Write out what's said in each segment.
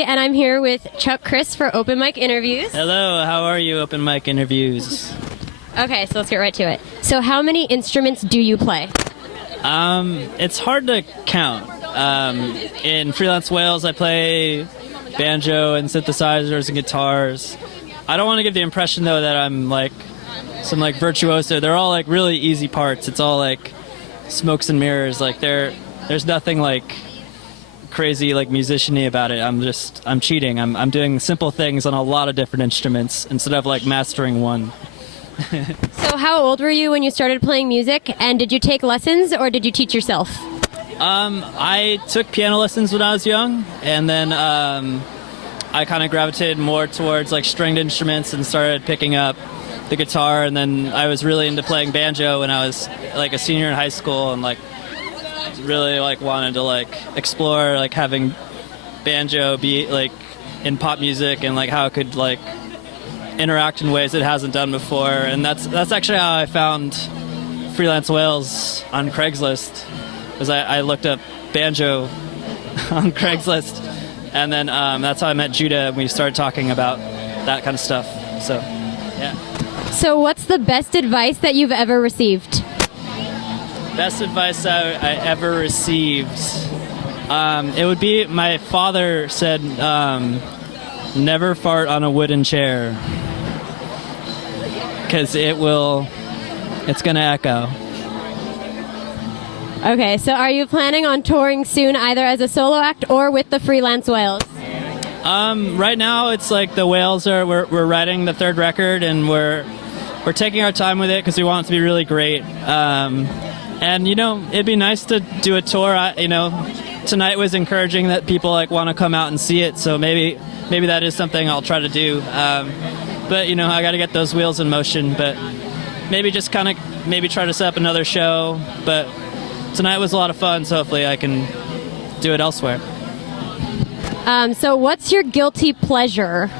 Lindsay, and I'm here with Chuck Criss for Open Mic Interviews. Hello, how are you, Open Mic Interviews? Okay, so let's get right to it. So how many instruments do you play? It's hard to count. In Freelance Wales, I play banjo and synthesizers and guitars. I don't want to give the impression, though, that I'm like some like virtuoso. They're all like really easy parts. It's all like smokes and mirrors. Like there's nothing like crazy like musician-y about it. I'm cheating. I'm doing simple things on a lot of different instruments instead of like mastering one. So how old were you when you started playing music, and did you take lessons or did you teach yourself? I took piano lessons when I was young, and then I kind of gravitated more towards like stringed instruments and started picking up the guitar, and then I was really into playing banjo when I was like a senior in high school, and like really like wanted to like explore like having banjo be like in pop music and like how it could like interact in ways it hasn't done before. And that's actually how I found Freelance Wales on Craigslist, was I looked up banjo on Craigslist, and then that's how I met Judah, and we started talking about that kind of stuff. So yeah. So what's the best advice that you've ever received? Best advice I ever received, it would be, my father said, never fart on a wooden chair, because it's gonna echo. Okay, so are you planning on touring soon, either as a solo act or with the Freelance Wales? Right now it's like the Wales we're writing the third record, and we're taking our time with it because we want it to be really great. And you know, it'd be nice to do a tour. Tonight was encouraging that people like want to come out and see it, so maybe that is something I'll try to do. But you know, I got to get those wheels in motion. But maybe just kind of try to set up another show. But tonight was a lot of fun, so hopefully I can do it elsewhere. So what's your guilty pleasure?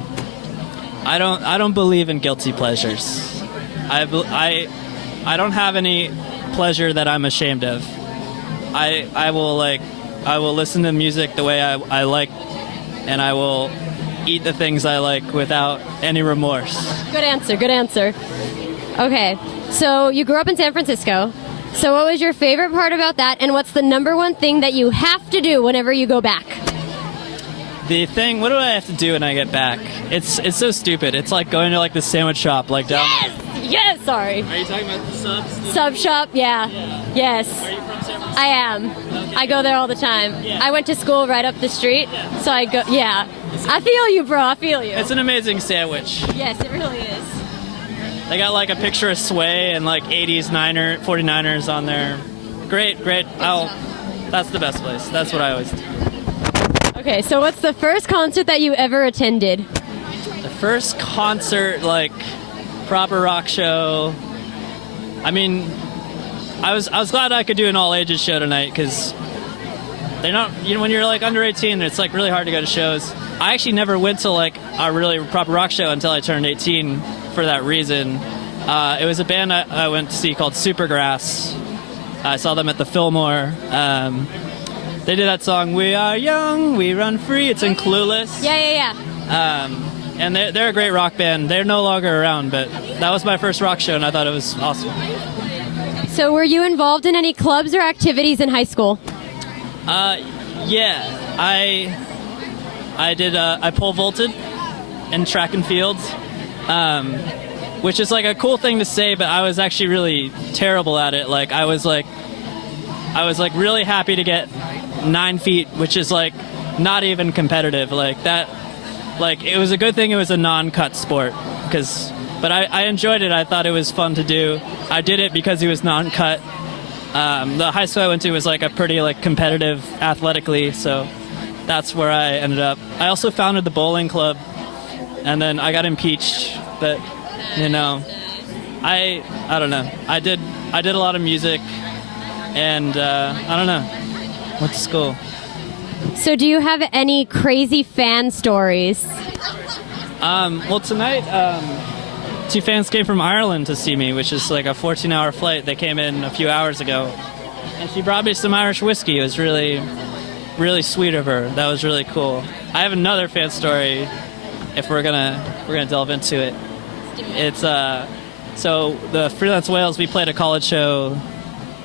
I don't believe in guilty pleasures. I don't have any pleasure that I'm ashamed of. I will listen to music the way I like, and I will eat the things I like without any remorse. Good answer. Okay, so you grew up in San Francisco. So what was your favorite part about that, and what's the number one thing that you have to do whenever you go back? What do I have to do when I get back? It's so stupid. It's like going to like the sandwich shop like down there. Yes, sorry. Are you talking about the subs? Sub shop, yeah. Yes. Are you from San Francisco? I am. Okay. I go there all the time. Yeah. I went to school right up the street, so I go, yeah. I feel you, bro, I feel you. It's an amazing sandwich. Yes, it really is. They got like a picture of Sway and like 49ers on there. Great. That's the best place. That's what I always do. Okay, so what's the first concert that you ever attended? The first concert, like proper rock show. I mean, I was glad I could do an all ages show tonight, because they're not, when you're like under 18, it's like really hard to go to shows. I actually never went to like a really proper rock show until I turned 18 for that reason. It was a band I went to see called Supergrass. I saw them at the Fillmore. They did that song, "We Are Young, We Run Free." It's in Clueless. Yeah. And they're a great rock band. They're no longer around, but that was my first rock show, and I thought it was awesome. So were you involved in any clubs or activities in high school? Yeah. I did. I pole vaulted in track and field, which is like a cool thing to say, but I was actually really terrible at it. Like I was really happy to get 9 feet, which is like not even competitive. Like that. Like, it was a good thing it was a non-cut sport, but I enjoyed it. I thought it was fun to do. I did it because it was non-cut. The high school I went to was like a pretty like competitive athletically, so that's where I ended up. I also founded the bowling club, and then I got impeached, but you know, I don't know. I did a lot of music, and I don't know. Went to school. So do you have any crazy fan stories? Well, tonight, 2 fans came from Ireland to see me, which is like a 14-hour flight. They came in a few hours ago, and she brought me some Irish whiskey. It really sweet of her. That was really cool. I have another fan story. If we're gonna delve into it, it's so the Freelance Whales. We played a college show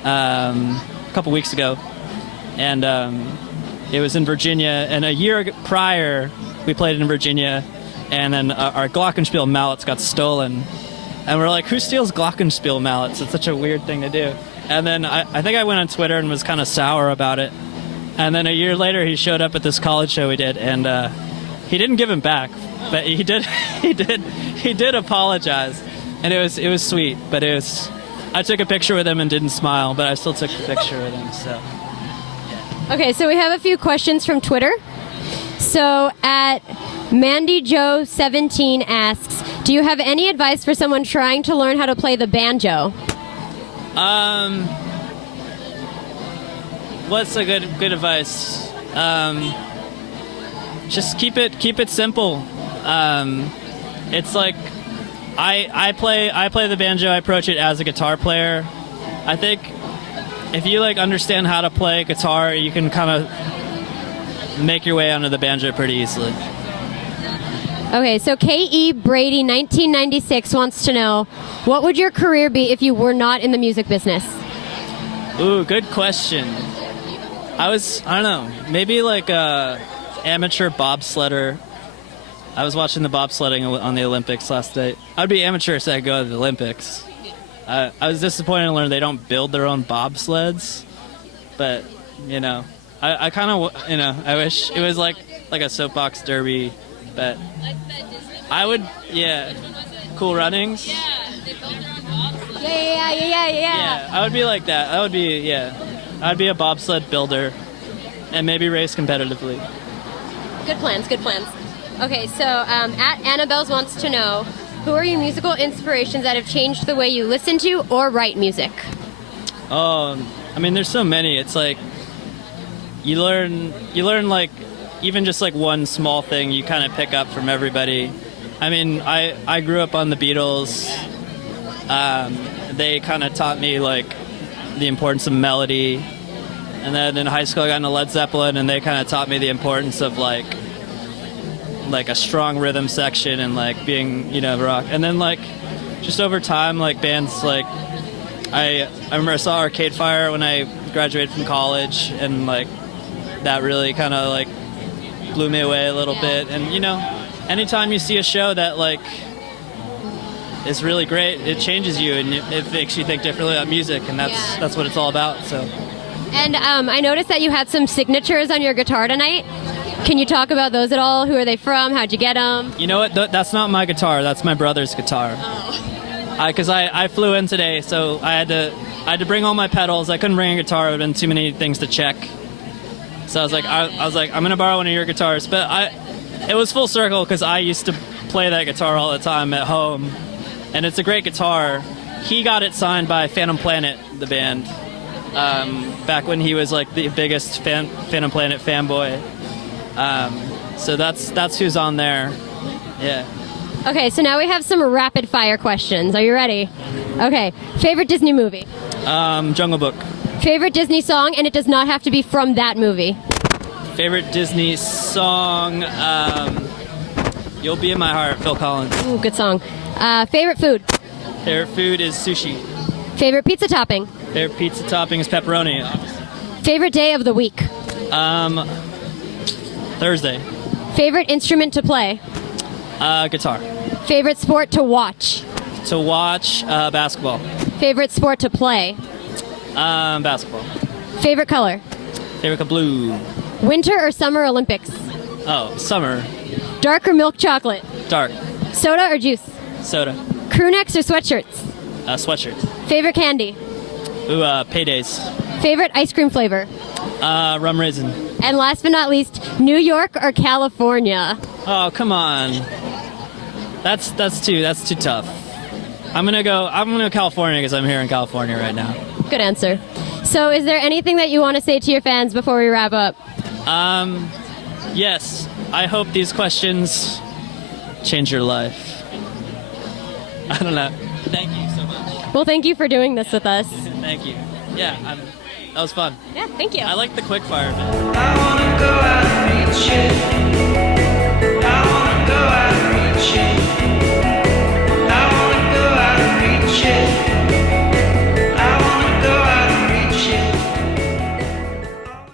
a couple weeks ago, and it was in Virginia. And a year prior, we played in Virginia, and then our glockenspiel mallets got stolen. And we're like, who steals glockenspiel mallets? It's such a weird thing to do. And then I think I went on Twitter and was kind of sour about it. And then a year later, he showed up at this college show we did, and he didn't give him back, but he did apologize, and it was sweet. But I took a picture with him and didn't smile, but I still took the picture with him. So. Okay, so we have a few questions from Twitter. So at MandyJoe17 asks, do you have any advice for someone trying to learn how to play the banjo? What's a good advice? Just keep it simple. It's like I play the banjo. I approach it as a guitar player. I think if you understand how to play guitar, you can kind of make your way onto the banjo pretty easily. Okay, so K.E. Brady 1996 wants to know, what would your career be if you were not in the music business? Ooh, good question. I don't know, maybe like a amateur bobsledder. I was watching the bobsledding on the Olympics last night. I'd be amateur so I could go to the Olympics. I was disappointed to learn they don't build their own bobsleds, but I kind of I wish it was like a soapbox derby, but I would Cool Runnings. Yeah. I would be like that. I'd be a bobsled builder, and maybe race competitively. Good plans. Okay, so at Annabelle's wants to know, who are your musical inspirations that have changed the way you listen to or write music? Oh, I mean, there's so many. It's like you learn like even just like one small thing you kind of pick up from everybody. I mean, I grew up on the Beatles. They kind of taught me like the importance of melody. And then in high school I got into Led Zeppelin, and they kind of taught me the importance of like a strong rhythm section and like being, rock. And then like just over time, like bands like I remember I saw Arcade Fire when I graduated from college, and like that really kind of like blew me away a little bit. And anytime you see a show that like is really great, it changes you and it makes you think differently about music, and that's what it's all about. So. And I noticed that you had some signatures on your guitar tonight. Can you talk about those at all? Who are they from? How'd you get them? You know what? That's not my guitar. That's my brother's guitar. Because I flew in today, so I had to bring all my pedals. I couldn't bring a guitar. It would have been too many things to check. So I was like, I'm gonna borrow one of your guitars. But it was full circle because I used to play that guitar all the time at home, and it's a great guitar. He got it signed by Phantom Planet, the band, back when he was like the biggest Phantom Planet fanboy. So that's who's on there. Yeah. Okay, so now we have some rapid fire questions. Are you ready? Okay. Favorite Disney movie? Jungle Book. Favorite Disney song, and it does not have to be from that movie. Favorite Disney song? You'll Be in My Heart, Phil Collins. Ooh, good song. Favorite food? Favorite food is sushi. Favorite pizza topping? Favorite pizza topping is pepperoni. Favorite day of the week? Thursday. Favorite instrument to play? Guitar. Favorite sport to watch? To watch, basketball. Favorite sport to play? Basketball. Favorite color? Favorite color, blue. Winter or summer Olympics? Oh, summer. Dark or milk chocolate? Dark. Soda or juice? Soda. Crew necks or sweatshirts? Sweatshirt. Favorite candy? Ooh, Paydays. Favorite ice cream flavor? Rum raisin. And last but not least, New York or California? Oh, come on. That's too tough. I'm gonna go California because I'm here in California right now. Good answer. So is there anything that you want to say to your fans before we wrap up? Yes. I hope these questions change your life. I don't know. Thank you so much. Well, thank you for doing this with us. Thank you. Yeah, that was fun. Yeah, thank you. I like the quick fire bit. I wanna go out and meet you.